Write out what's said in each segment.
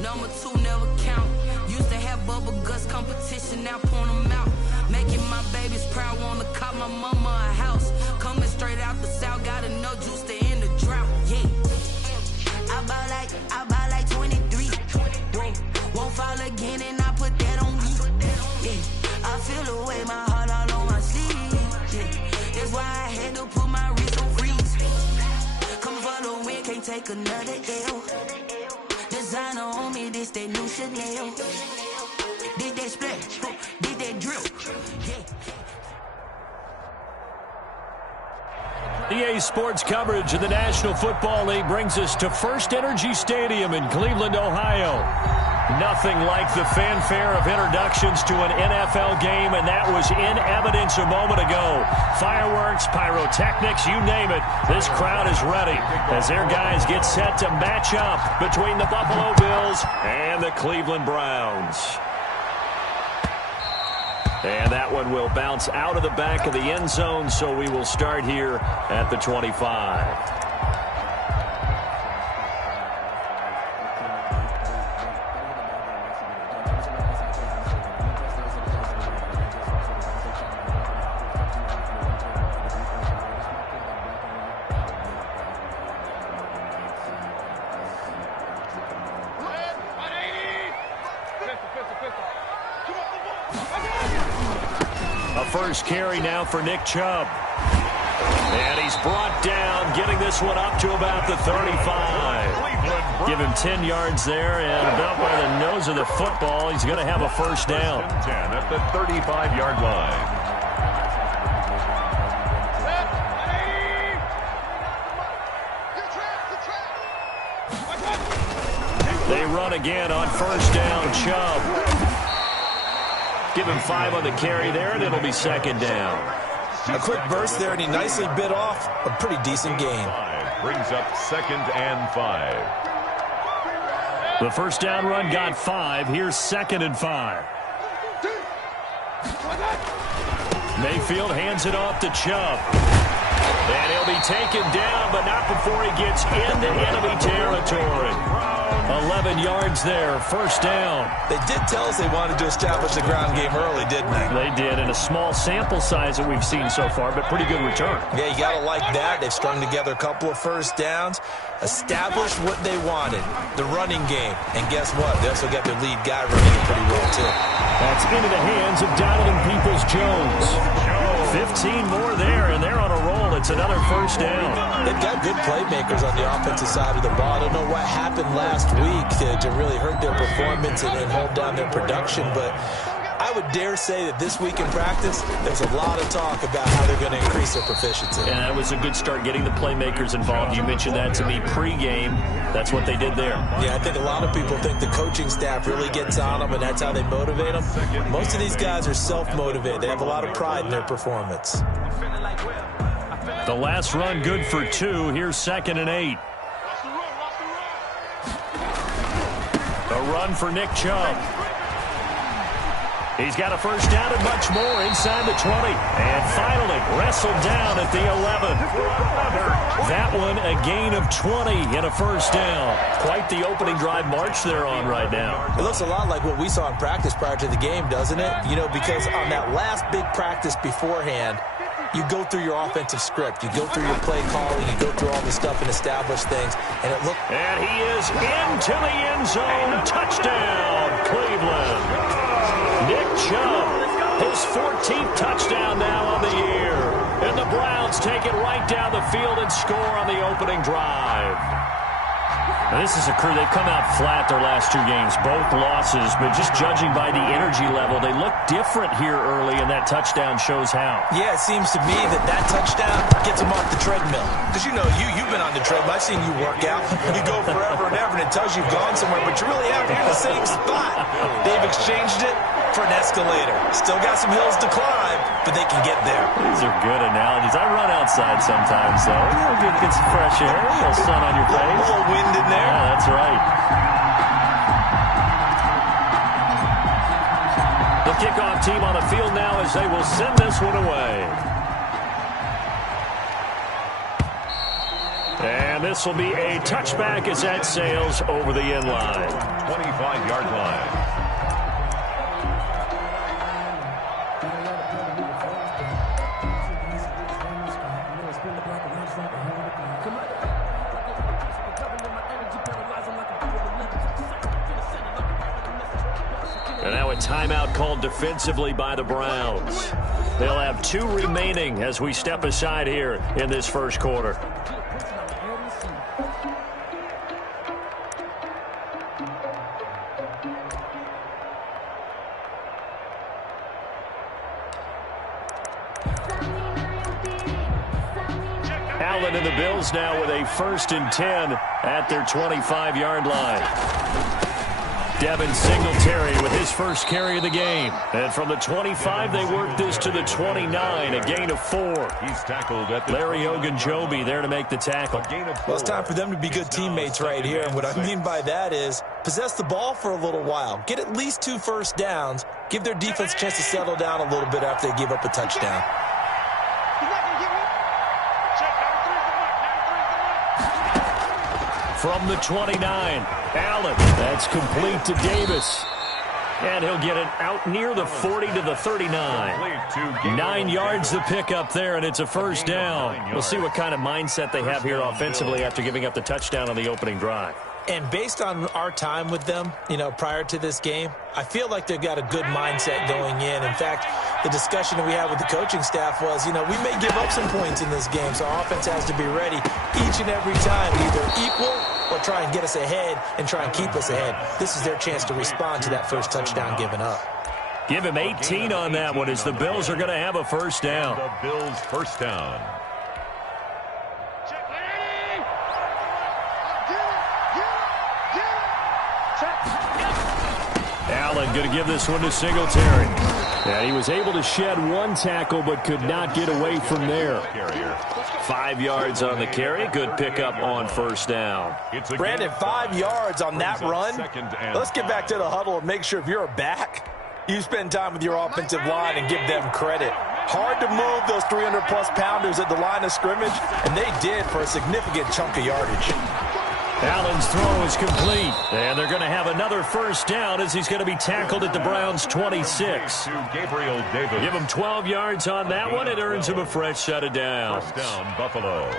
Number 2 never count. Used to have bubble guts competition, now point them out. Making my babies proud, wanna call my mama a house. Coming straight out the south, got enough juice to end the drought. Yeah. I buy like 23. Whoa. Won't fall again and I put that on me. Yeah. I feel the way, my heart all on my sleeve. Yeah. That's why I had to put my wrist on freeze. Come for the win, can't take another L. Designer on me, this that new Chanel. Did that splash, did that drill. Yeah. EA Sports coverage of the National Football League brings us to First Energy Stadium in Cleveland, Ohio. Nothing like the fanfare of introductions to an NFL game, and that was in evidence a moment ago. Fireworks, pyrotechnics, you name it. This crowd is ready as their guys get set to match up between the Buffalo Bills and the Cleveland Browns. And that one will bounce out of the back of the end zone, so we will start here at the 25. First carry now for Nick Chubb. And he's brought down, getting this one up to about the 35. Give him 10 yards there, and about by the nose of the football, he's going to have a first down. 10 at the 35-yard line. They run again on first down, Chubb. Give him 5 on the carry there, and it'll be second down. A quick burst there, and he nicely bit off a pretty decent gain. Brings up 2nd and 5. The first down run got 5. Here's 2nd and 5. Mayfield hands it off to Chubb. And he'll be taken down, but not before he gets into enemy territory. 11 yards there, first down. They did tell us they wanted to establish the ground game early, didn't they? They did, in a small sample size that we've seen so far, but pretty good return. Yeah, you got to like that. They've strung together a couple of first downs, established what they wanted, the running game. And guess what? They also got their lead guy running it pretty well, too. That's into the hands of Donovan Peoples-Jones. 15 more there, and they're on a roll. It's another first down. They've got good playmakers on the offensive side of the ball. I don't know what happened last week to really hurt their performance and hold down their production, but I would dare say that this week in practice, there's a lot of talk about how they're going to increase their proficiency. And that was a good start, getting the playmakers involved. You mentioned that to me pregame. That's what they did there. Yeah, I think a lot of people think the coaching staff really gets on them, and that's how they motivate them. Most of these guys are self-motivated. They have a lot of pride in their performance. The last run good for 2. Here's 2nd and 8. A run for Nick Chubb. He's got a first down and much more inside the 20. And finally wrestled down at the 11. That one a gain of 20 and a first down. Quite the opening drive march they're on right now. It looks a lot like what we saw in practice prior to the game, doesn't it? You know, because on that last big practice beforehand, you go through your offensive script. You go through your play calling. You go through all the stuff and establish things. And it looked... And he is into the end zone. Touchdown, Cleveland. Nick Chubb, his 14th touchdown now on the year. And the Browns take it right down the field and score on the opening drive. Now, this is a crew, they've come out flat their last 2 games, both losses, but just judging by the energy level, they look different here early, and that touchdown shows how. Yeah, it seems to me that touchdown gets them off the treadmill. Because, you know, you've been on the treadmill. I've seen you work out. You go forever and ever, and it tells you you've gone somewhere, but you really haven't. You're in the same spot. They've exchanged it for an escalator. Still got some hills to climb, but they can get there. These are good analogies. I run outside sometimes, though. Get some fresh air, a little sun on your face. A little wind in there. Yeah, that's right. The kickoff team on the field now as they will send this one away. And And this will be a touchback as that sails over the end line. 25-yard line. And now a timeout called defensively by the Browns. They'll have 2 remaining as we step aside here in this first quarter. Allen and the Bills now with a 1st and 10 at their 25-yard line. Devin Singletary with his first carry of the game. And from the 25, they work this to the 29, a gain of 4. He's tackled at the Larry Ogunjobi there to make the tackle. Well, it's time for them to be good teammates right here. And what I mean by that is possess the ball for a little while. Get at least 2 first downs. Give their defense a chance to settle down a little bit after they give up a touchdown. From the 29, Allen. That's complete to Davis. And he'll get it out near the 40 to the 39. 9 yards to pick up there, and it's a first down. We'll see what kind of mindset they have here offensively after giving up the touchdown on the opening drive. And based on our time with them, prior to this game, I feel like they've got a good mindset going in. In fact, the discussion that we had with the coaching staff was, we may give up some points in this game, so our offense has to be ready each and every time, either equal or try and get us ahead and try and keep us ahead. This is their chance to respond to that first touchdown given up. Give him 18 on that one as the Bills are going to have a first down. The Bills' first down. Allen going to give this one to Singletary. And he was able to shed 1 tackle but could not get away from there. 5 yards on the carry. Good pickup on first down. Brandon, 5 yards on that run. Let's get back to the huddle and make sure if you're a back, you spend time with your offensive line and give them credit. Hard to move those 300-plus pounders at the line of scrimmage, and they did for a significant chunk of yardage. Allen's throw is complete, and they're going to have another first down as he's going to be tackled at the Browns' 26. Gabriel Davis. Give him 12 yards on that one. It earns him a fresh set of downs. First down, Buffalo.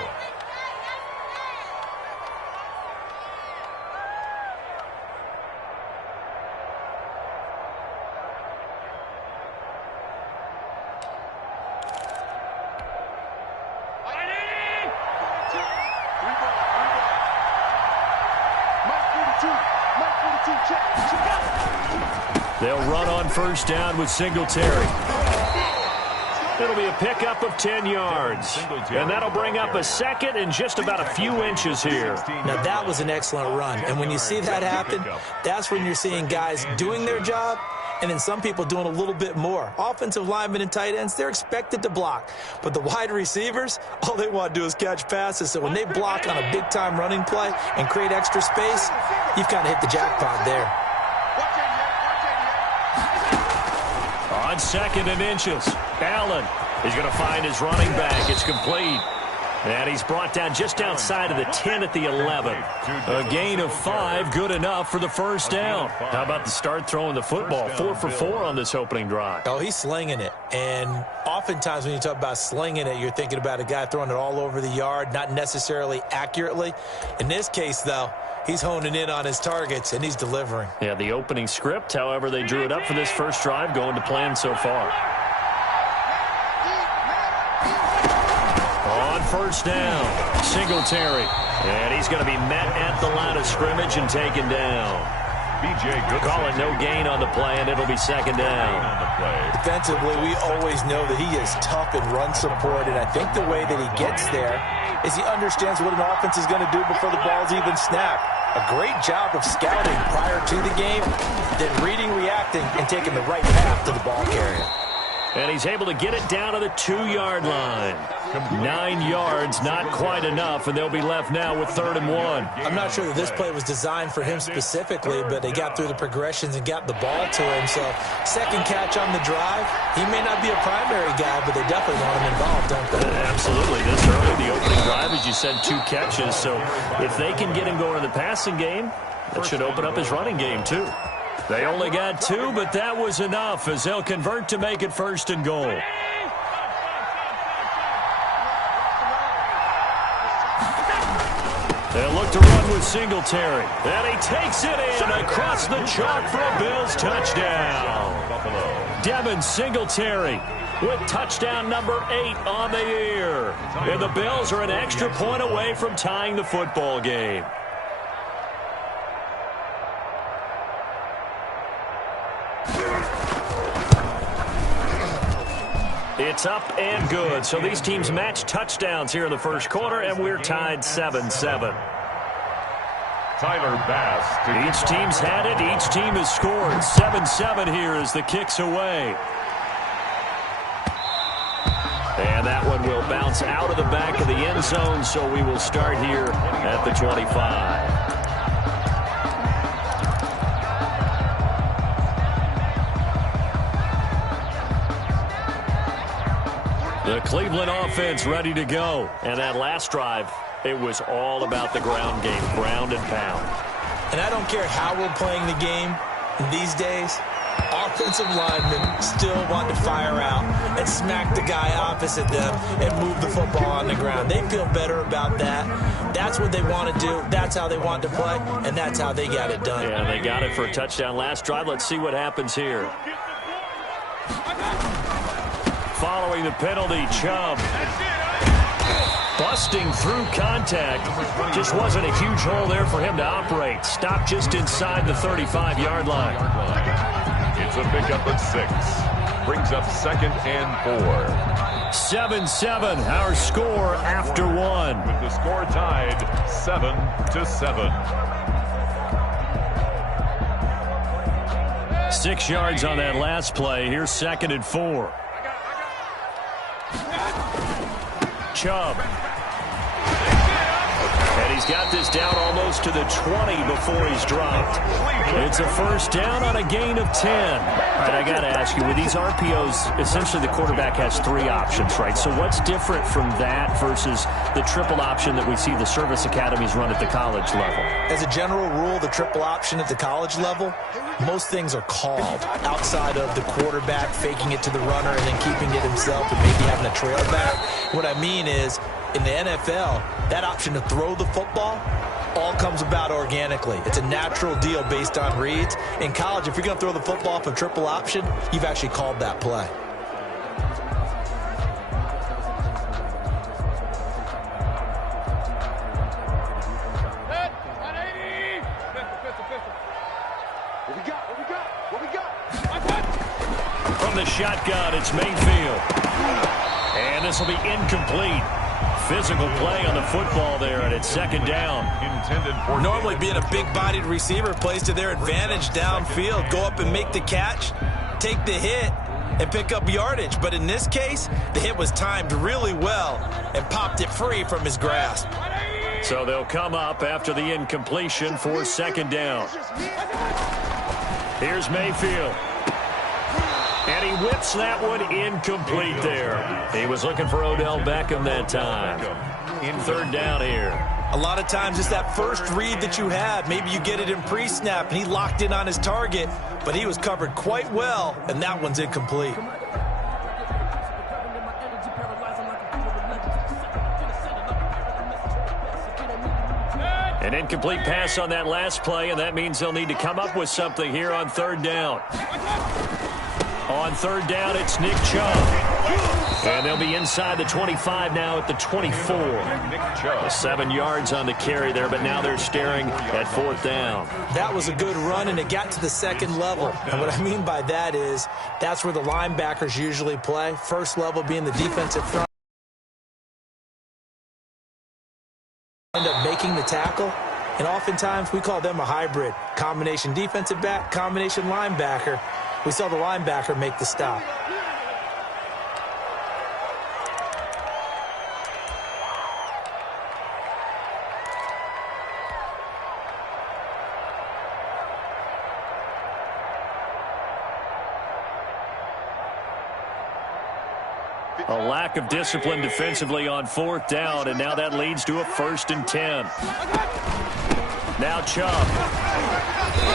They'll run on first down with Singletary. It'll be a pickup of 10 yards. And that'll bring up a second and just about a few inches here. Now, that was an excellent run. And when you see that happen, that's when you're seeing guys doing their job and then some people doing a little bit more. Offensive linemen and tight ends, they're expected to block. But the wide receivers, all they want to do is catch passes. So when they block on a big-time running play and create extra space, you've kind of hit the jackpot there. On 2nd and inches, Allen is going to find his running back. It's complete. And he's brought down just outside of the 10 at the 11. A gain of 5, good enough for the first down. How about the start throwing the football? 4 for 4 on this opening drive. Oh, he's slinging it. And oftentimes when you talk about slinging it, you're thinking about a guy throwing it all over the yard, not necessarily accurately. In this case, though, he's honing in on his targets, and he's delivering. Yeah, the opening script, however, they drew it up for this first drive, going to plan so far. On first down, Singletary. And he's going to be met at the line of scrimmage and taken down. Call it no gain on the play, and it'll be second down. Defensively, we always know that he is tough in run support, and I think the way that he gets there is he understands what an offense is going to do before the ball's even snapped. A great job of scouting prior to the game, then reading, reacting, and taking the right path to the ball carrier. And he's able to get it down to the 2-yard line. 9 yards, not quite enough, and they'll be left now with 3rd and 1. I'm not sure that this play was designed for him specifically, but they got through the progressions and got the ball to him. So, second catch on the drive. He may not be a primary guy, but they definitely want him involved, don't they? Absolutely. This early, the opening drive, as you said, 2 catches. So, if they can get him going in the passing game, that should open up his running game, too. They only got 2, but that was enough as they'll convert to make it 1st and goal. They'll look to run with Singletary. And he takes it in across the chalk for a Bills touchdown. Devin Singletary with touchdown number 8 on the year. And the Bills are an extra point away from tying the football game. It's up and good. So these teams match touchdowns here in the first quarter, and we're tied 7-7. Tyler Bass. Each team's had it. Each team has scored. 7-7 here as the kick's away. And that one will bounce out of the back of the end zone, so we will start here at the 25. The Cleveland offense ready to go. And that last drive, it was all about the ground game, ground and pound. And I don't care how we're playing the game these days, offensive linemen still want to fire out and smack the guy opposite them and move the football on the ground. They feel better about that. That's what they want to do. That's how they want to play, and that's how they got it done. Yeah, they got it for a touchdown last drive. Let's see what happens here. Following the penalty, Chubb busting through contact. Just wasn't a huge hole there for him to operate. Stopped just inside the 35-yard line. It's a pickup of 6. Brings up 2nd and 4. 7-7, our score after 1. With the score tied 7-7. 6 yards on that last play. Here's 2nd and 4. Chubb. And he's got this down almost to the 20 before he's dropped. It's a first down on a gain of 10. All right, I got to ask you, with these RPOs, essentially the quarterback has 3 options, right? So what's different from that versus the triple option that we see the service academies run at the college level? As a general rule, the triple option at the college level, most things are called outside of the quarterback faking it to the runner and then keeping it himself and maybe having a trail back. What I mean is, in the NFL, that option to throw the football all comes about organically. It's a natural deal based on reads. In college, if you're going to throw the football off a triple option, you've actually called that play. From the shotgun, it's Mayfield. And this will be incomplete. Physical play on the football there, and it's 2nd down. Normally being a big-bodied receiver plays to their advantage downfield. Go up and make the catch, take the hit, and pick up yardage. But in this case, the hit was timed really well and popped it free from his grasp. So they'll come up after the incompletion for 2nd down. Here's Mayfield. And he whips that one incomplete there. He was looking for Odell Beckham that time. In 3rd down here. A lot of times it's that first read that you have. Maybe you get it in pre-snap and he locked in on his target, but he was covered quite well, and that one's incomplete. An incomplete pass on that last play, and that means they'll need to come up with something here on 3rd down. On 3rd down, it's Nick Chubb. And they'll be inside the 25 now at the 24. 7 yards on the carry there, but now they're staring at 4th down. That was a good run, and it got to the 2nd level. And what I mean by that is that's where the linebackers usually play. First level being the defensive front. End up making the tackle. And oftentimes we call them a hybrid. Combination defensive back, combination linebacker. We saw the linebacker make the stop. A lack of discipline defensively on 4th down, and now that leads to a 1st and 10. Now Chubb.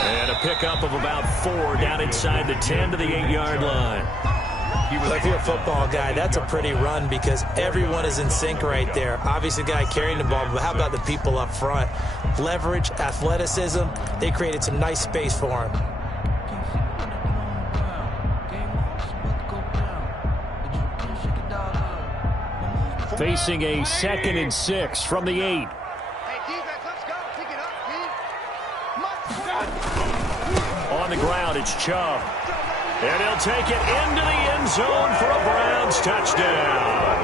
And a pickup of about 4 down inside the 10 to the 8-yard line. So if you're a football guy, that's a pretty run because everyone is in sync right there. Obviously, the guy carrying the ball, but how about the people up front? Leverage, athleticism, they created some nice space for him. Facing a 2nd and 6 from the 8. On the ground, it's Chubb. And he'll take it into the end zone for a Browns touchdown.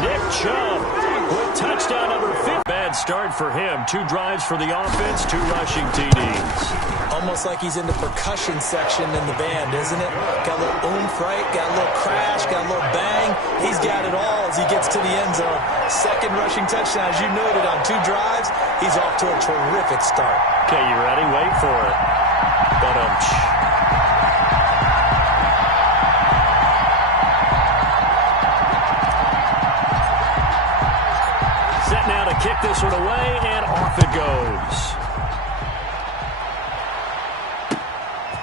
Nick Chubb with touchdown number 5. Bad start for him. 2 drives for the offense, 2 rushing TDs. Almost like he's in the percussion section in the band, isn't it? Got a little oomph, right? Got a little crash, got a little bang. He's got it all as he gets to the end zone. 2nd rushing touchdown, as you noted, on 2 drives. He's off to a terrific start. Okay, you ready? Wait for it. Set now to kick this one away, and off it goes.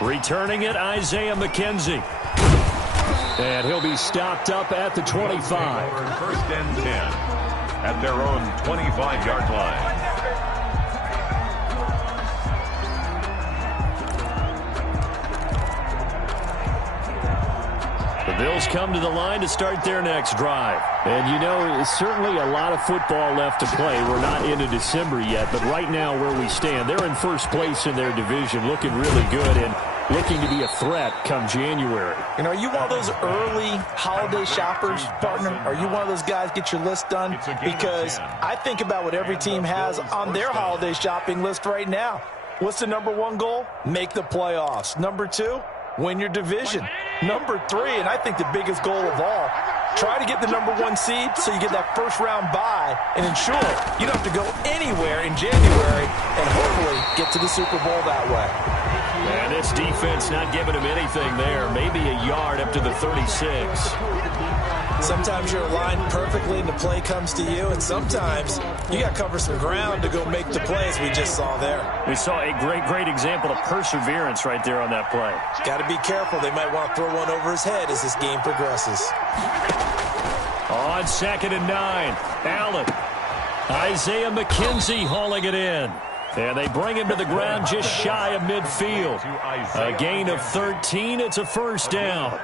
Returning it, Isaiah McKenzie. And he'll be stopped up at the 25. 1st and 10 at their own 25-yard line. The Bills come to the line to start their next drive. And, you know, certainly a lot of football left to play. We're not into December yet, but right now where we stand, they're in 1st place in their division, looking really good and looking to be a threat come January. And are you one of those early holiday shoppers, partner? Are you one of those guys get your list done? Because I think about what every team has on their holiday shopping list right now. What's the number 1 goal? Make the playoffs. Number 2? Win your division. Number 3, and I think the biggest goal of all, try to get the number 1 seed so you get that 1st round bye and ensure you don't have to go anywhere in January and hopefully get to the Super Bowl that way. And this defense not giving him anything there. Maybe a yard up to the 36. Sometimes you're aligned perfectly and the play comes to you, and sometimes you got to cover some ground to go make the plays we just saw there. We saw a great example of perseverance right there on that play. Got to be careful. They might want to throw one over his head as this game progresses. On 2nd and 9, Allen. Isaiah McKenzie hauling it in. And they bring him to the ground just shy of midfield. A gain of 13. It's a 1st down.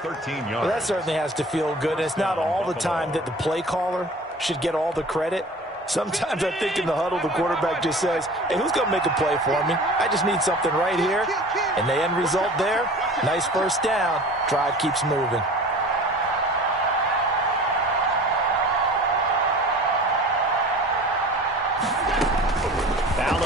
Well, that certainly has to feel good. And it's not all the time that the play caller should get all the credit. Sometimes I think in the huddle, the quarterback just says, hey, who's going to make a play for me? I just need something right here. And the end result there, nice 1st down. Drive keeps moving.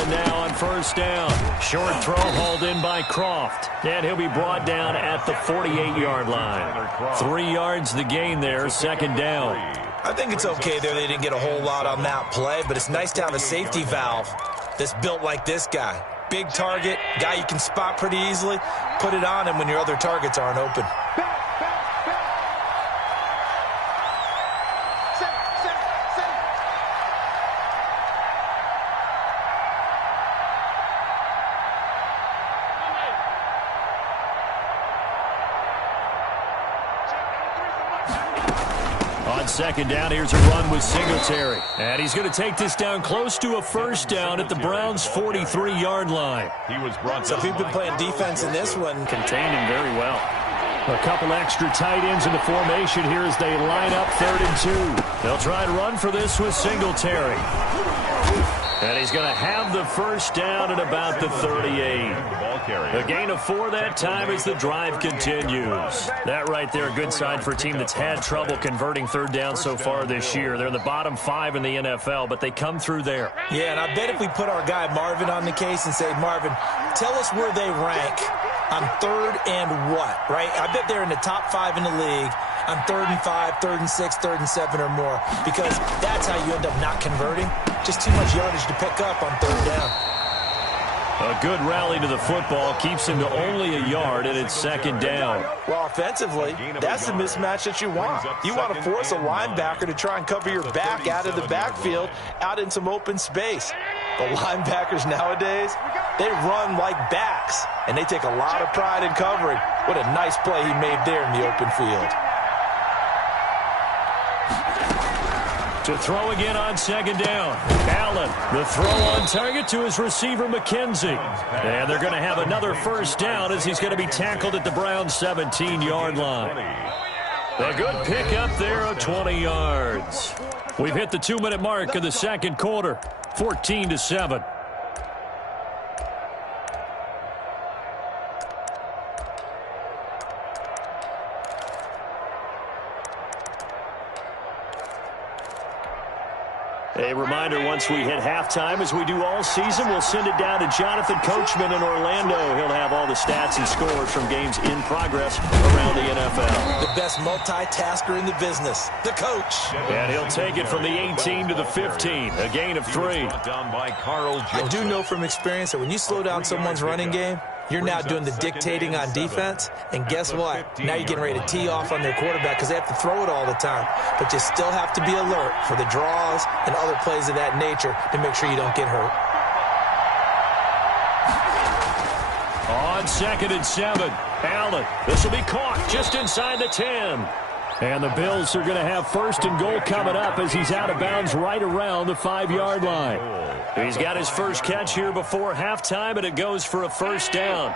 Now on 1st down. Short throw hauled in by Croft. And he'll be brought down at the 48-yard line. 3 yards the gain there, 2nd down. I think it's okay there. They didn't get a whole lot on that play, but it's nice to have a safety valve that's built like this guy. Big target, guy you can spot pretty easily. Put it on him when your other targets aren't open. On 2nd down, here's a run with Singletary. And he's going to take this down close to a 1st down at the Browns' 43-yard line. So if you've been playing defense in this one, contained him very well. A couple extra tight ends in the formation here as they line up 3rd and 2. They'll try and run for this with Singletary. And he's going to have the 1st down at about the 38. A gain of 4 that time as the drive continues. That right there, a good sign for a team that's had trouble converting 3rd down so far this year. They're in the bottom 5 in the NFL, but they come through there. Yeah, and I bet if we put our guy Marvin on the case and say, Marvin, tell us where they rank on 3rd and what, right? I bet they're in the top 5 in the league on 3rd and 5, 3rd and 6, 3rd and 7 or more, because that's how you end up not converting. Just too much yardage to pick up on 3rd down. A good rally to the football keeps him to only a yard, and it's second down. Well, offensively, that's the mismatch that you want. You want to force a linebacker to try and cover your back out of the backfield, out in some open space. The linebackers nowadays, they run like backs, and they take a lot of pride in covering. What a nice play he made there in the open field. To throw again on second down. Allen, the throw on target to his receiver, McKenzie. And they're going to have another first down as he's going to be tackled at the Browns' 17-yard line. A good pickup there of 20 yards. We've hit the 2-minute mark of the second quarter, 14-7. A reminder, once we hit halftime, as we do all season, we'll send it down to Jonathan Coachman in Orlando. He'll have all the stats and scores from games in progress around the NFL. The best multitasker in the business, the coach. And he'll take it from the 18 to the 15, a gain of 3. I do know from experience that when you slow down someone's running game, you're now doing the dictating on defense, and guess what? Now you're getting ready to tee off on their quarterback because they have to throw it all the time. But you still have to be alert for the draws and other plays of that nature to make sure you don't get hurt. On 2nd and 7, Allen. This will be caught just inside the 10. And the Bills are going to have 1st and goal coming up as he's out of bounds right around the 5-yard line. He's got his first catch here before halftime, and it goes for a first down.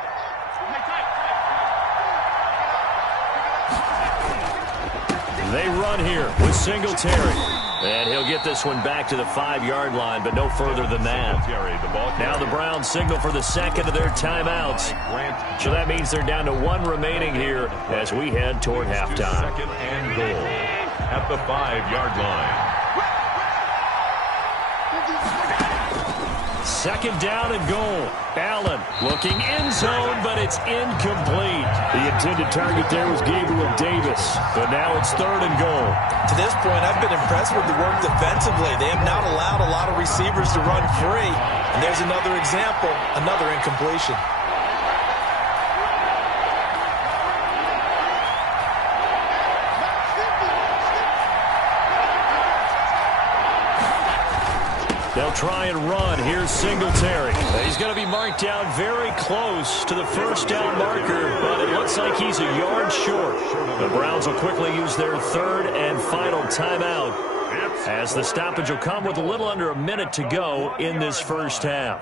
They run here with Singletary. And he'll get this one back to the 5-yard line, but no further than that. Now the Browns signal for the second of their timeouts. So that means they're down to 1 remaining here as we head toward halftime. 2nd and goal at the 5-yard line. 2nd down and goal. Allen looking end zone, but it's incomplete. The intended target there was Gabriel Davis, but now it's 3rd and goal. To this point, I've been impressed with the work defensively. They have not allowed a lot of receivers to run free. And there's another example, another incompletion. They'll try and run. Here's Singletary. He's going to be marked down very close to the first down marker, but it looks like he's a yard short. The Browns will quickly use their 3rd and final timeout as the stoppage will come with a little under a minute to go in this first half.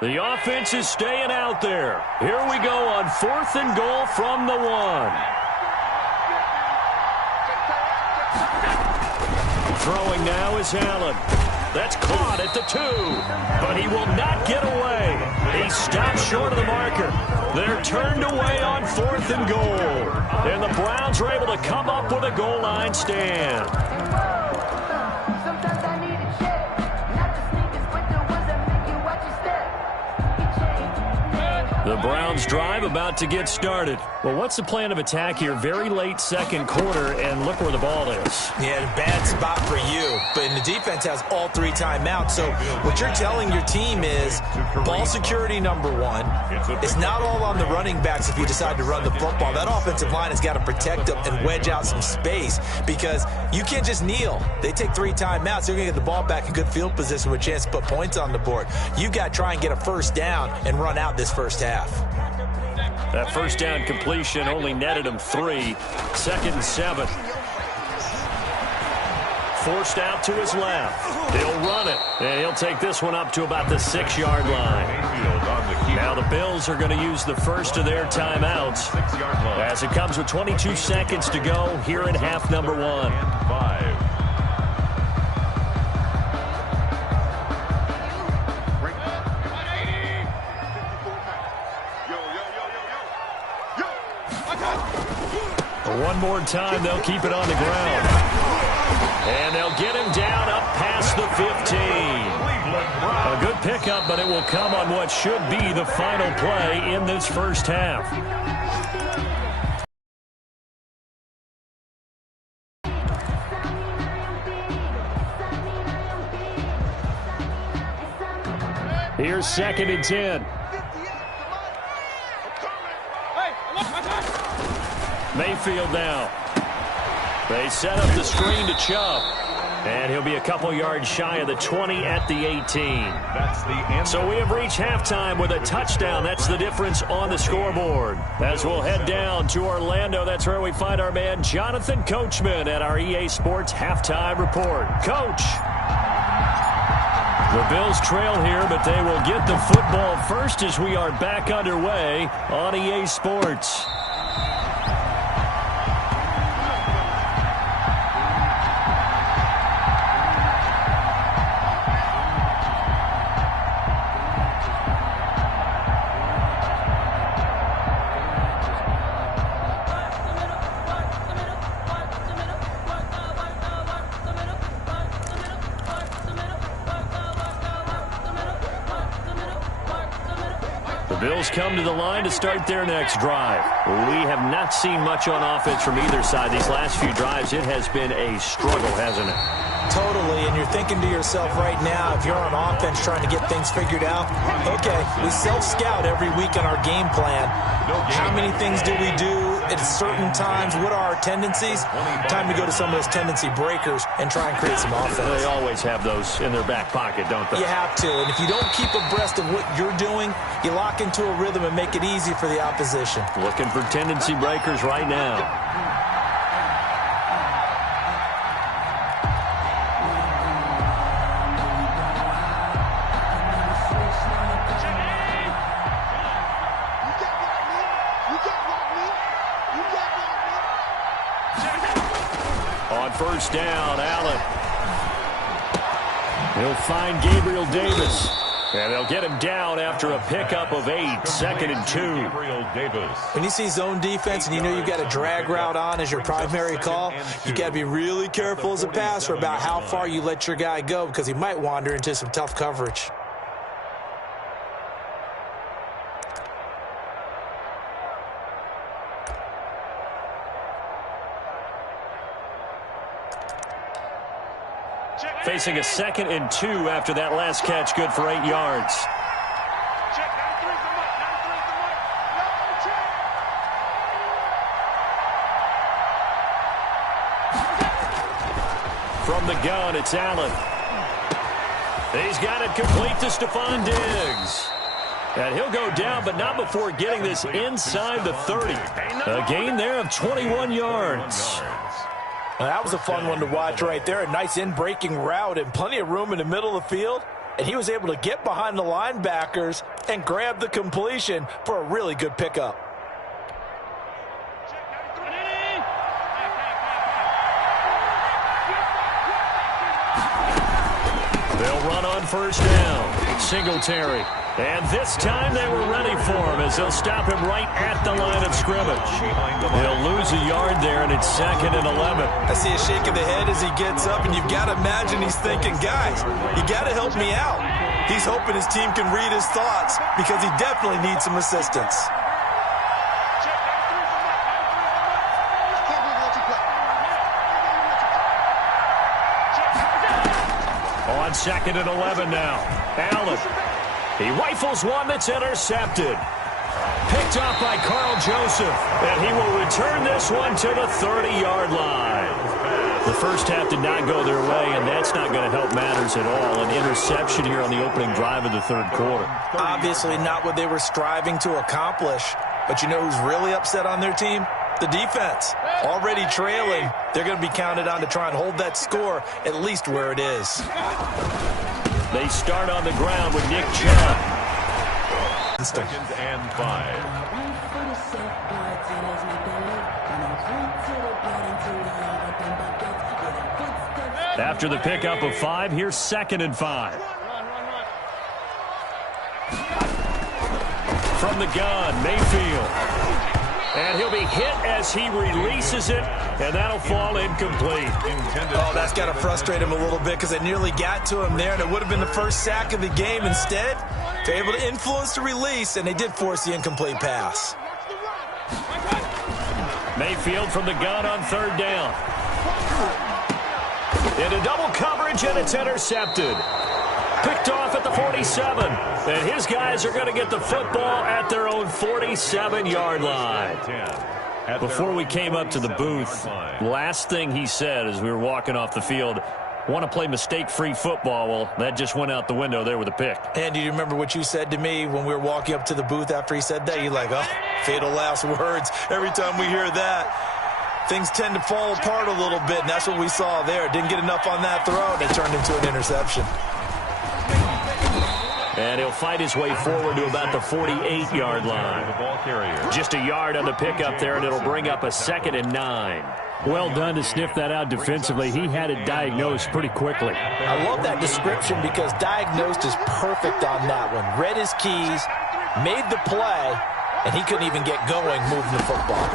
The offense is staying out there. Here we go on 4th and goal from the 1. Throwing now is Allen. That's caught at the 2, but he will not get away. He stops short of the marker. They're turned away on 4th and goal. And the Browns are able to come up with a goal line stand. The Browns drive about to get started. Well, what's the plan of attack here? Very late second quarter, and look where the ball is. Yeah, bad spot for you. But the defense has all 3 timeouts. So what you're telling your team is ball security number 1. It's not all on the running backs if you decide to run the football. That offensive line has got to protect them and wedge out some space because you can't just kneel. They take 3 timeouts. They're going to get the ball back in good field position with a chance to put points on the board. You got to try and get a first down and run out this first half. That first down completion only netted him 3. 2nd and 7. Forced out to his left. He'll run it, and he'll take this one up to about the 6-yard line. Now the Bills are going to use the first of their timeouts as it comes with 22 seconds to go here in half number 1. One more time, they'll keep it on the ground. And they'll get him down up past the 15. A good pickup, but it will come on what should be the final play in this first half. Here's 2nd and 10. Mayfield now. They set up the screen to Chubb. And he'll be a couple yards shy of the 20 at the 18. That's the end. So we have reached halftime with a touchdown. That's the difference on the scoreboard. As we'll head down to Orlando, that's where we find our man Jonathan Coachman at our EA Sports Halftime Report. Coach. The Bills trail here, but they will get the football first as we are back underway on EA Sports. Bills come to the line to start their next drive. We have not seen much on offense from either side. These last few drives, it has been a struggle, hasn't it? Totally, and you're thinking to yourself right now, if you're on offense trying to get things figured out, okay, we self-scout every week on our game plan. How many things do we do at certain times? What are our tendencies? Time to go to some of those tendency breakers and try and create some offense. They always have those in their back pocket, don't they? You have to, and if you don't keep abreast of what you're doing, you lock into a rhythm and make it easy for the opposition. Looking for tendency breakers right now. On first down, Allen. He'll find Gabriel Davis. And they'll get him down after a pickup of 8, 2nd and 2. Gabriel Davis. When you see zone defense and you know you've got a drag route on as your primary call, you got to be really careful as a passer about how far you let your guy go because he might wander into some tough coverage. Facing a 2nd and 2 after that last catch, good for 8 yards. From the gun, it's Allen. He's got it complete to Stephon Diggs. And he'll go down, but not before getting this inside the 30. A gain there of 21 yards. Now, that was a fun one to watch right there. A nice in-breaking route and plenty of room in the middle of the field. And he was able to get behind the linebackers and grab the completion for a really good pickup. They'll run on first down. Singletary. And this time they were ready for him as they'll stop him right at the line of scrimmage. They'll lose a yard there, and it's 2nd and 11. I see a shake of the head as he gets up, and you've got to imagine he's thinking, guys, you got to help me out. He's hoping his team can read his thoughts because he definitely needs some assistance. On 2nd and 11 now. Allen. He rifles one that's intercepted. Picked off by Carl Joseph. And he will return this one to the 30-yard line. The first half did not go their way, and that's not going to help matters at all. An interception here on the opening drive of the third quarter. Obviously not what they were striving to accomplish. But you know who's really upset on their team? The defense. Already trailing. They're going to be counted on to try and hold that score at least where it is. They start on the ground with Nick Chubb. 2nd and 5. After the pickup of 5, here's 2nd and 5. From the gun, Mayfield. And he'll be hit as he releases it, and that'll fall incomplete. Oh, that's got to frustrate him a little bit because it nearly got to him there, and it would have been the first sack of the game. Instead, they're able to influence the release, and they did force the incomplete pass. Mayfield from the gun on 3rd down. Into double coverage, and it's intercepted. Picked off at the 47. And his guys are going to get the football at their own 47-yard line. Before we came up to the booth, last thing he said as we were walking off the field, want to play mistake-free football. Well, that just went out the window there with a pick. And do you remember what you said to me when we were walking up to the booth after he said that? You're like, oh, fatal last words. Every time we hear that, things tend to fall apart a little bit, and that's what we saw there. Didn't get enough on that throw, and it turned into an interception. And he'll fight his way forward to about the 48-yard line. Just a yard on the pickup there, and it'll bring up a 2nd and 9. Well done to sniff that out defensively. He had it diagnosed pretty quickly. I love that description because diagnosed is perfect on that one. Read his keys, made the play, and he couldn't even get going moving the football.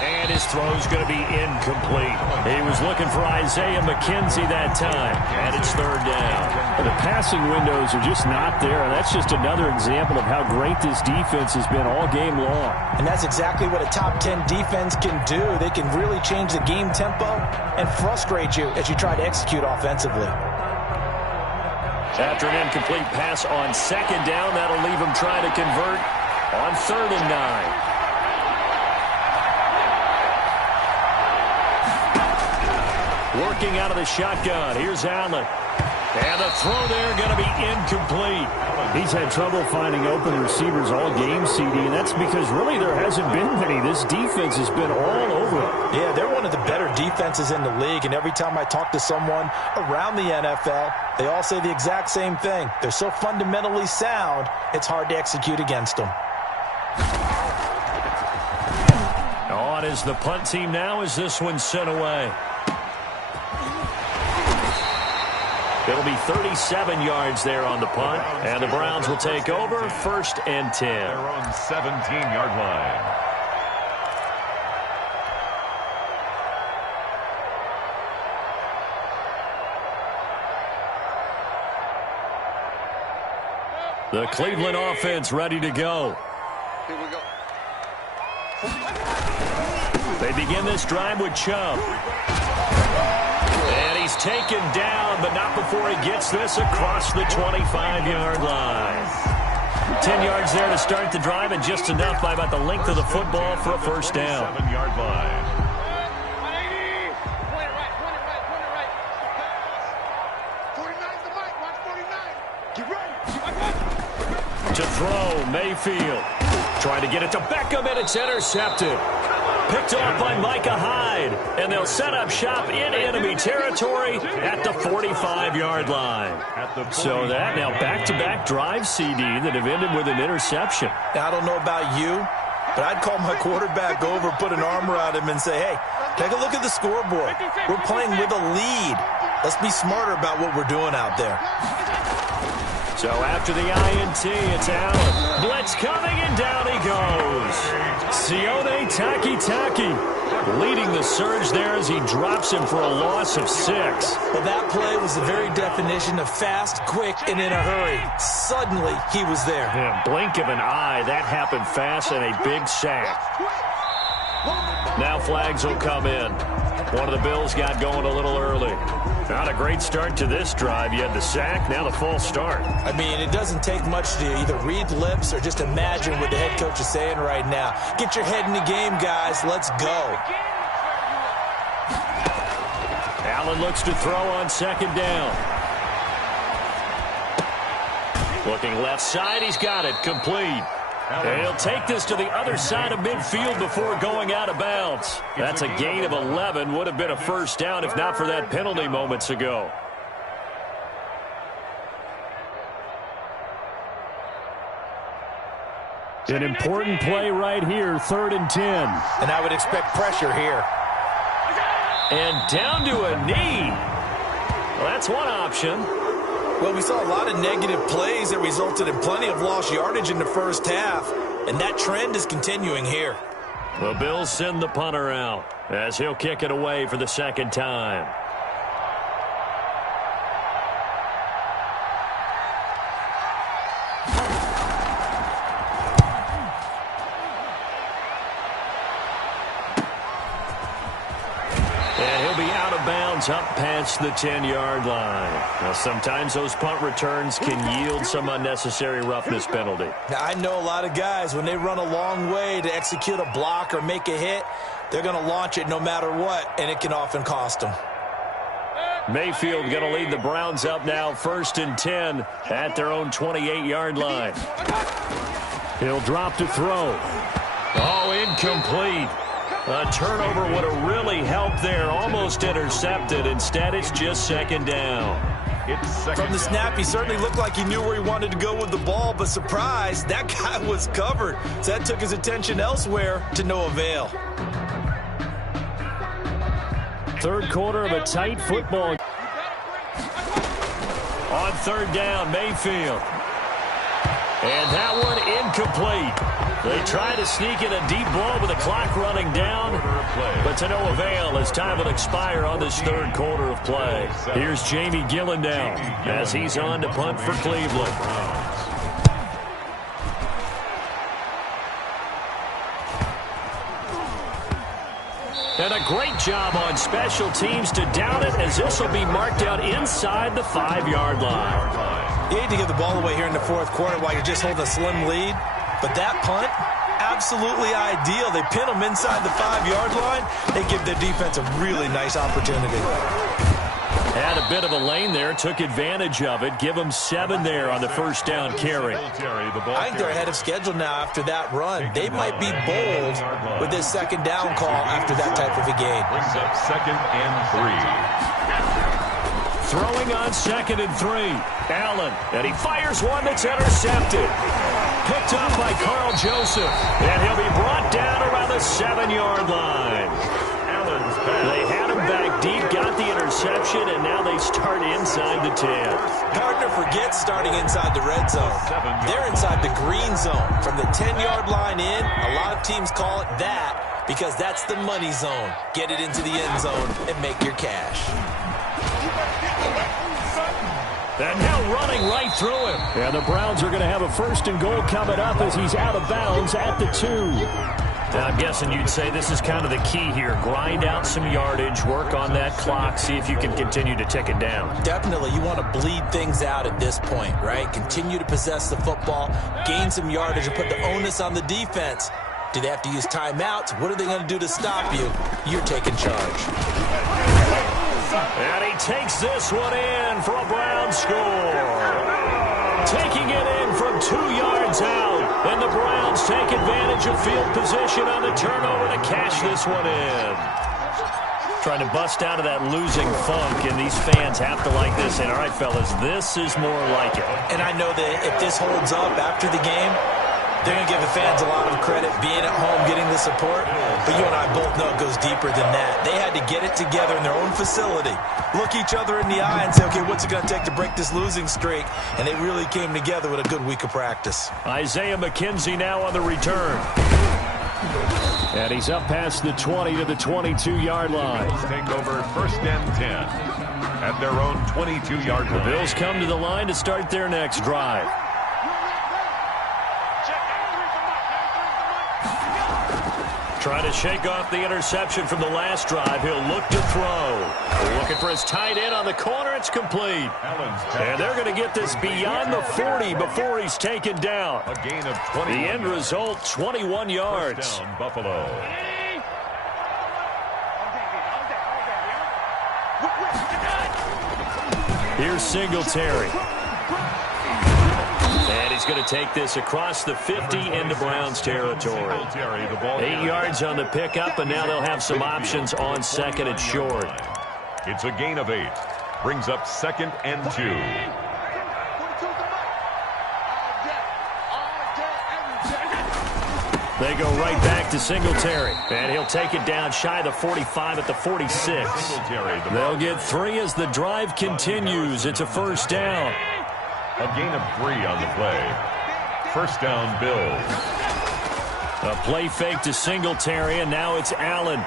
And his throw's going to be incomplete. He was looking for Isaiah McKenzie that time, and it's 3rd down. The passing windows are just not there, and that's just another example of how great this defense has been all game long. And that's exactly what a top 10 defense can do. They can really change the game tempo and frustrate you as you try to execute offensively. After an incomplete pass on 2nd down, that'll leave him trying to convert on 3rd and 9. Working out of the shotgun. Here's Allen. And the throw there going to be incomplete. He's had trouble finding open receivers all game, CD, and that's because really there hasn't been many. This defense has been all over it. Yeah, they're one of the better defenses in the league, and every time I talk to someone around the NFL, they all say the exact same thing. They're so fundamentally sound, it's hard to execute against them. On is the punt team now as this one's sent away. It'll be 37 yards there on the punt, and the Browns will take over 1st and 10. They're on 17-yard line. The Cleveland offense ready to go. Here we go. They begin this drive with Chubb. And he's taken down, but not before he gets this across the 25-yard line. 10 yards there to start the drive, and just enough by about the length of the football for a 1st down. 7-yard line. To throw, Mayfield. Trying to get it to Beckham, and it's intercepted. Picked off by Micah Hyde, and they'll set up shop in enemy territory at the 45-yard line. So that now back-to-back drive, CD, that have ended with an interception. Now, I don't know about you, but I'd call my quarterback over, put an arm around him, and say, hey, take a look at the scoreboard. We're playing with a lead. Let's be smarter about what we're doing out there. So after the INT, it's Allen. Blitz coming, and down he goes. Sione Takitaki leading the surge there as he drops him for a loss of 6. Well, that play was the very definition of fast, quick, and in a hurry. Suddenly, he was there. Yeah, blink of an eye. That happened fast, and a big sack. Now flags will come in. One of the Bills got going a little early. Not a great start to this drive. You had the sack, now the false start. I mean, it doesn't take much to either read lips or just imagine what the head coach is saying right now. Get your head in the game, guys. Let's go. Allen looks to throw on 2nd down. Looking left side, he's got it, complete. And he'll take this to the other side of midfield before going out of bounds. That's a gain of 11. Would have been a 1st down if not for that penalty moments ago. An important play right here, 3rd and 10. And I would expect pressure here. And down to a knee. Well, that's one option. Well, we saw a lot of negative plays that resulted in plenty of lost yardage in the 1st half, and that trend is continuing here. The Bills send the punter out as he'll kick it away for the 2nd time. And he'll be out of of bounds up past the 10-yard line. Now, sometimes those punt returns can yield some unnecessary roughness penalty. Now, I know a lot of guys, when they run a long way to execute a block or make a hit, they're going to launch it no matter what, and it can often cost them. Mayfield going to lead the Browns up now, 1st and 10 at their own 28-yard line. He'll drop to throw. Oh, incomplete. A turnover would have really helped there. Almost intercepted. Instead, it's just 2nd down. From the snap, he certainly looked like he knew where he wanted to go with the ball, but surprise, that guy was covered. So that took his attention elsewhere to no avail. 3rd quarter of a tight football. On 3rd down, Mayfield. And that one incomplete. They try to sneak in a deep ball with the clock running down, but to no avail as time will expire on this 3rd quarter of play. Here's Jamie Gillen now as he's on to punt for Cleveland. And a great job on special teams to down it, as this will be marked out inside the 5-yard line. You hate to give the ball away here in the 4th quarter while you're just holding a slim lead, but that punt, absolutely ideal. They pin them inside the 5-yard line. They give their defense a really nice opportunity. Had a bit of a lane there, took advantage of it. Give them 7 there on the 1st down carry. I think they're ahead of schedule now after that run. They might be bold with this 2nd down call after that type of a game. Brings up 2nd and 3. Throwing on 2nd and 3. Allen, and he fires one that's intercepted. Picked up by Carl Joseph, and he'll be brought down around the 7-yard line. They had him back deep, got the interception, and now they start inside the 10. Hard to forget starting inside the red zone. They're inside the green zone. From the 10-yard line in, a lot of teams call it that because that's the money zone. Get it into the end zone and make your cash. And now running right through him. And the Browns are going to have a 1st and goal coming up as he's out of bounds at the 2. Now, I'm guessing you'd say this is kind of the key here. Grind out some yardage, work on that clock, see if you can continue to tick it down. Definitely. You want to bleed things out at this point, right? Continue to possess the football, gain some yardage, and put the onus on the defense. Do they have to use timeouts? What are they going to do to stop you? You're taking charge. And he takes this one in for a Brown score. Taking it in from 2 yards out. And the Browns take advantage of field position on the turnover to cash this one in. Trying to bust out of that losing funk, and these fans have to like this. And all right, fellas, this is more like it. And I know that if this holds up after the game, they're going to give the fans a lot of credit being at home, getting the support. But you and I both know it goes deeper than that. They had to get it together in their own facility, look each other in the eye and say, okay, what's it going to take to break this losing streak? And they really came together with a good week of practice. Isaiah McKenzie now on the return. And he's up past the 20 to the 22-yard line. Take over 1st and 10 at their own 22-yard line. The Bills come to the line to start their next drive. Trying to shake off the interception from the last drive. He'll look to throw. Looking for his tight end on the corner. It's complete. And they're going to get this beyond the 40 before he's taken down. A gain of 20. The end result, 21 yards. First down, Buffalo. Here's Singletary. And he's going to take this across the 50 into Browns territory. 8 yards on the pickup, and now they'll have some options on 2nd and short. It's a gain of 8. Brings up 2nd and 2. They go right back to Singletary. And he'll take it down shy of the 45 at the 46. They'll get 3 as the drive continues. It's a 1st down. A gain of 3 on the play. 1st down, Bills. A play fake to Singletary, and now it's Allen.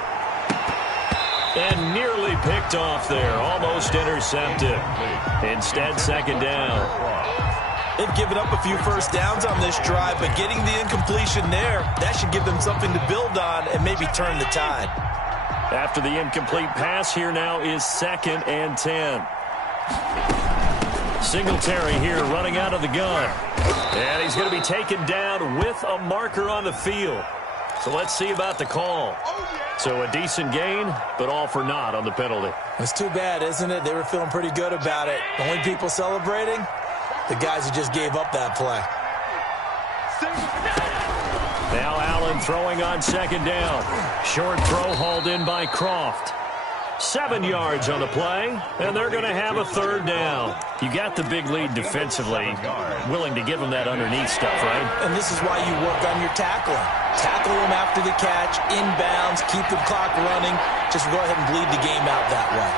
And nearly picked off there. Almost intercepted. Instead, 2nd down. They've given up a few 1st downs on this drive, but getting the incompletion there, that should give them something to build on and maybe turn the tide. After the incomplete pass, here now is 2nd and 10. Singletary here running out of the gun. And he's going to be taken down with a marker on the field. So let's see about the call. So a decent gain, but all for naught on the penalty. It's too bad, isn't it? They were feeling pretty good about it. The only people celebrating, the guys who just gave up that play. Now Allen throwing on 2nd down. Short throw hauled in by Croft. 7 yards on the play, and they're going to have a 3rd down. You got the big lead defensively, willing to give them that underneath stuff, right? And this is why you work on your tackling. Tackle them after the catch, inbounds, keep the clock running. Just go ahead and bleed the game out that way.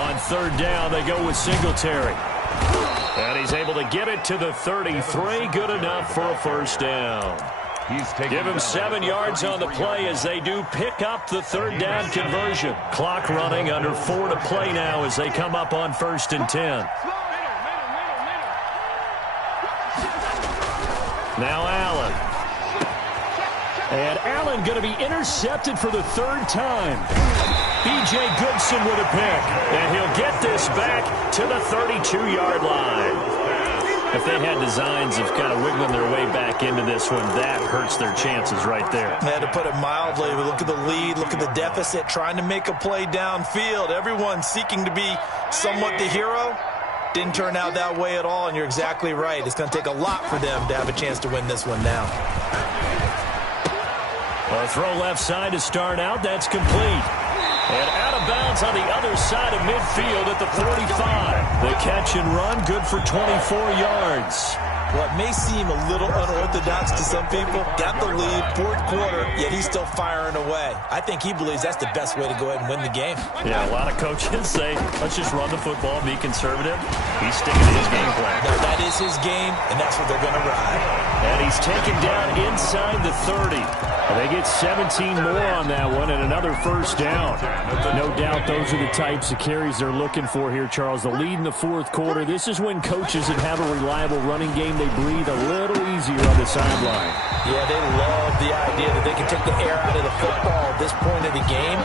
On 3rd down, they go with Singletary. And he's able to get it to the 33. Good enough for a 1st down. Give him 7 yards on the play as they do pick up the 3rd down conversion. Clock running, under 4 to play now as they come up on 1st and 10. Now Allen. And Allen going to be intercepted for the 3rd time. B.J. Goodson with a pick. And he'll get this back to the 32-yard line. If they had designs of kind of wiggling their way back into this one, that hurts their chances right there. They had to put it mildly. Look at the lead, look at the deficit, trying to make a play downfield. Everyone seeking to be somewhat the hero. Didn't turn out that way at all, and you're exactly right. It's going to take a lot for them to have a chance to win this one now. A throw left side to start out. That's complete. And out of bounds on the other side of midfield at the 45. The catch and run, good for 24 yards. Well, it may seem a little unorthodox to some people. Got the lead, 4th quarter, yet he's still firing away. I think he believes that's the best way to go ahead and win the game. Yeah, a lot of coaches say, let's just run the football, be conservative. He's sticking to his game plan. No, that is his game, and that's what they're going to ride. And he's taken down inside the 30. They get 17 more on that one and another 1st down. No doubt those are the types of carries they're looking for here, Charles. The lead in the 4th quarter. This is when coaches that have a reliable running game, they breathe a little easier on the sideline. Yeah, they love the idea that they can take the air out of the football at this point of the game.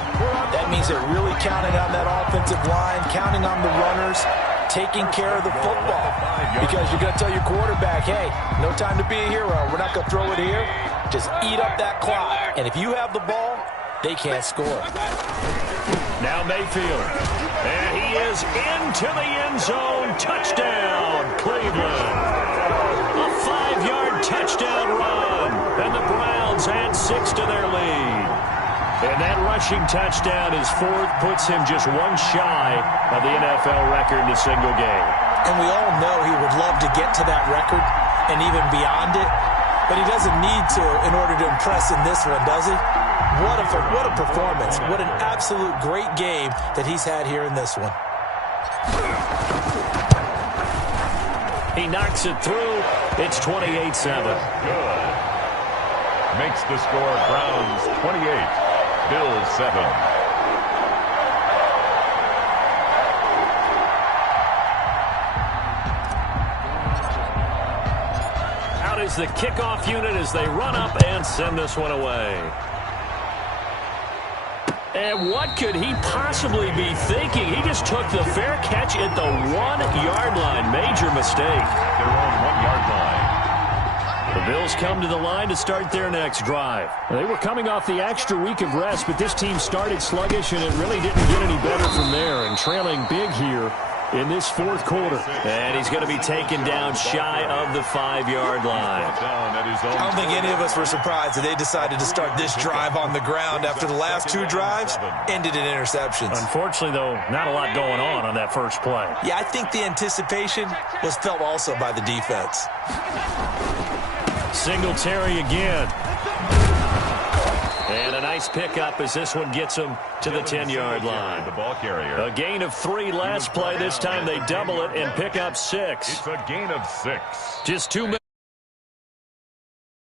That means they're really counting on that offensive line, counting on the runners, taking care of the football. Because you're going to tell your quarterback, hey, no time to be a hero. We're not going to throw it here. Just eat up that clock. And if you have the ball, they can't score. Now Mayfield. And he is into the end zone. Touchdown, Cleveland. A 5-yard touchdown run. And the Browns add 6 to their lead. And that rushing touchdown is 4th, puts him just one shy of the NFL record in a single game. And we all know he would love to get to that record and even beyond it. But he doesn't need to in order to impress in this one, does he? What a performance. What an absolute great game that he's had here in this one. He knocks it through. It's 28-7. Good. Makes the score Browns 28, Bills 7. Is the kickoff unit as they run up and send this one away. And what could he possibly be thinking? He just took the fair catch at the 1-yard line. Major mistake. They're on 1-yard line. The Bills come to the line to start their next drive. They were coming off the extra week of rest, but this team started sluggish, and it really didn't get any better from there. And trailing big here in this 4th quarter. And he's going to be taken down shy of the 5-yard line. I don't think any of us were surprised that they decided to start this drive on the ground after the last 2 drives ended in interceptions. Unfortunately, though, not a lot going on that first play. Yeah, I think the anticipation was felt also by the defense. Singletary again. And a nice pickup as this one gets him to the 10-yard line. The ball carrier. A gain of 3 last play. This time they double it and pick up 6. It's a gain of 6. Just 2 minutes.